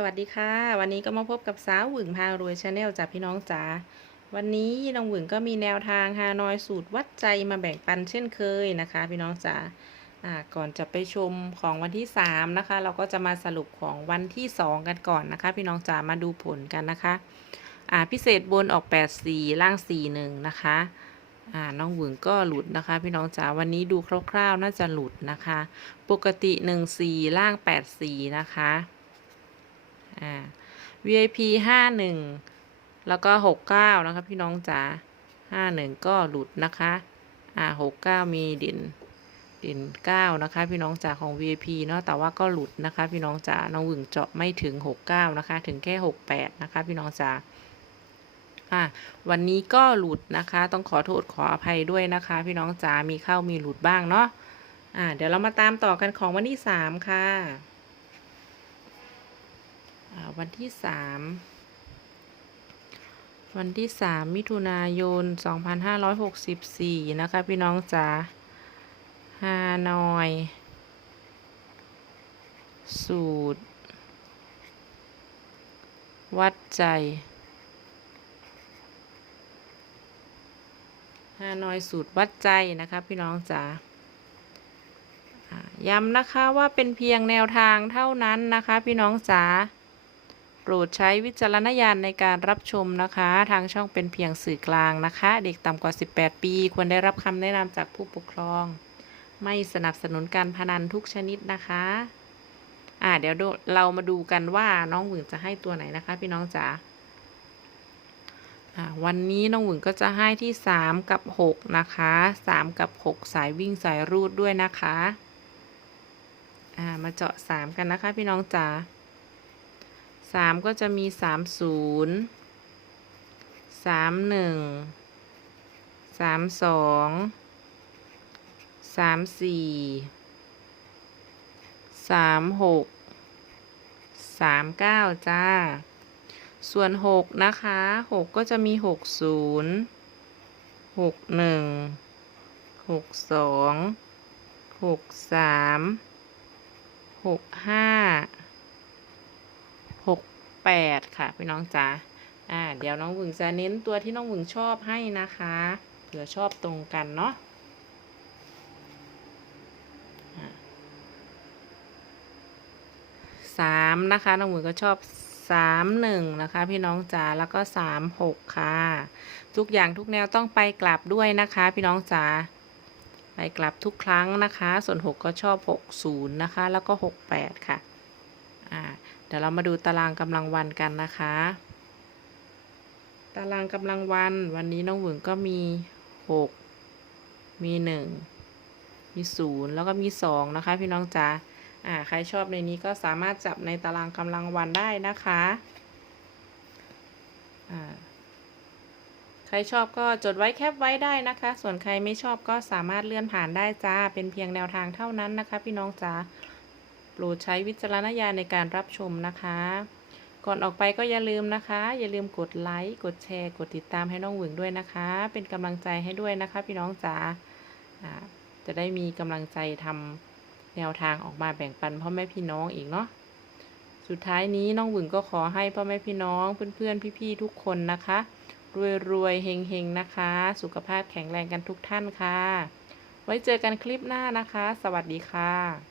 สวัสดีค่ะ วันนี้ก็มาพบกับสาวหวึงพารวยชาแนลจากพี่น้องจ๋าวันนี้น้องหวึงก็มีแนวทางฮานอยสูตรวัดใจมาแบ่งปันเช่นเคยนะคะ พี่น้องจ๋าอ่าก่อนจะไปชมของวันที่ 3 นะคะ เราก็จะมาสรุปของวันที่ 2 กันก่อนนะคะ พี่น้องจ๋ามาดูผลกันนะคะอ่าพิเศษบนออก 8 4 ล่าง 4 1 นะคะอ่าน้องหวึงก็หลุดนะคะ พี่น้องจ๋าวันนี้ดูคร่าวๆน่าจะหลุดนะคะ ปกติ 1 4 ล่าง 8 4 นะคะ อ่า VIP ห้าหนึ่งแล้วก็หกเก้านะคะพี่น้องจ๋าห้าหนึ่งก็หลุดนะคะ อ่าหกเก้ามีเด่นเด่นเก้านะคะ พี่น้องจ๋าของ VIP เนาะแต่ว่าก็หลุดนะคะ พี่น้องจ๋าน้องหวึงเจาะไม่ถึงหกเก้านะคะ ถึงแค่หกแปดนะคะ พี่น้องจ๋าอ่าวันนี้ก็หลุดนะคะ ต้องขอโทษขออภัยด้วยนะคะ พี่น้องจ๋ามีเข้ามีหลุดบ้างเนาะอ่าเดี๋ยวเรามาตามต่อกันของวันที่สามค่ะ วันที่สามวันที่สามมิถุนายนสองพันห้าร้อยหกสิบสี่นะคะ พี่น้องจ๋าฮานอย สูตร วัดใจฮานอยสูตรวัดใจนะคะ พี่น้องจ๋าย้ำนะคะว่าเป็นเพียงแนวทางเท่านั้นนะคะ พี่น้องจ๋า ปรดใช้วิจารณญาณในการรับชมนะคะ ทางช่องเป็นเพียงสื่อกลางนะคะ เด็กต่ำกว่า 18 ปี ควรได้รับคำแนะนำจากผู้ปกครอง ไม่สนับสนุนการพนันทุกชนิดนะคะ อ่าเดี๋ยวเรามาดูกันว่าน้องหวึงจะให้ตัวไหนนะคะ พี่น้องจ๋าอ่าวันนี้น้องหวึงก็จะให้ที่ 3 กับ 6 นะคะ 3 กับ 6 สายวิ่งสายรูดด้วยนะคะ อ่ามาเจาะ 3 กันนะคะพี่น้องจ๋า สามก็จะมีสามศูนย์สามหนึ่งสามสองสามสี่สามหกสามเก้าจ้า ส่วนหกนะคะหกก็จะมีหกศูนย์หกหนึ่งหกสองหกสามหกห้า หกแปดค่ะพี่น้องจ๋าอ่า เดี๋ยวน้องหวึงจะเน้นตัวที่น้องหวึงชอบให้นะคะเผื่อชอบตรงกันเนาะสามนะคะน้องหวึงก็ชอบสามหนึ่งนะคะ พี่น้องจ๋าแล้วก็สามหกค่ะ ทุกอย่างทุกแนวต้องไปกลับด้วยนะคะ พี่น้องจ๋าไปกลับทุกครั้งนะคะ ส่วนหกก็ชอบหกศูนย์นะคะ แล้วก็หกแปดค่ะอ่า เดี๋ยวเรามาดูตารางกำลังวันกันนะคะ ตารางกำลังวัน วันนี้น้องหวึงก็มีหกมีหนึ่งมีศูนย์แล้วก็มีสองนะคะ พี่น้องจ๋าอ่าใครชอบในนี้ก็สามารถจับในตารางกำลังวันได้นะคะอ่าใครชอบก็จดไว้แคปไว้ได้นะคะ ส่วนใครไม่ชอบก็สามารถเลื่อนผ่านได้จ้า เป็นเพียงแนวทางเท่านั้นนะคะ พี่น้องจ๋า ปรดใช้วิจารณญาณในการรับชมนะคะ ก่อนออกไปก็อย่าลืมนะคะ อย่าลืมกดไลค์กดแชร์ กดติดตามให้น้องหวึงด้วยนะคะ เป็นกำลังใจให้ด้วยนะคะ พี่น้องจ๋าจะได้มีกำลังใจทำแนวทางออกมาแบ่งปันพ่อแม่พี่น้องอีกเนาะสุดท้ายนี้น้องหวึงก็ขอให้พ่อแม่พี่น้องเพื่อนๆพี่ๆทุกคนนะคะรวยๆเฮงๆนะคะ สุขภาพแข็งแรงกันทุกท่านค่ะ ไว้เจอกันคลิปหน้านะคะ สวัสดีค่ะ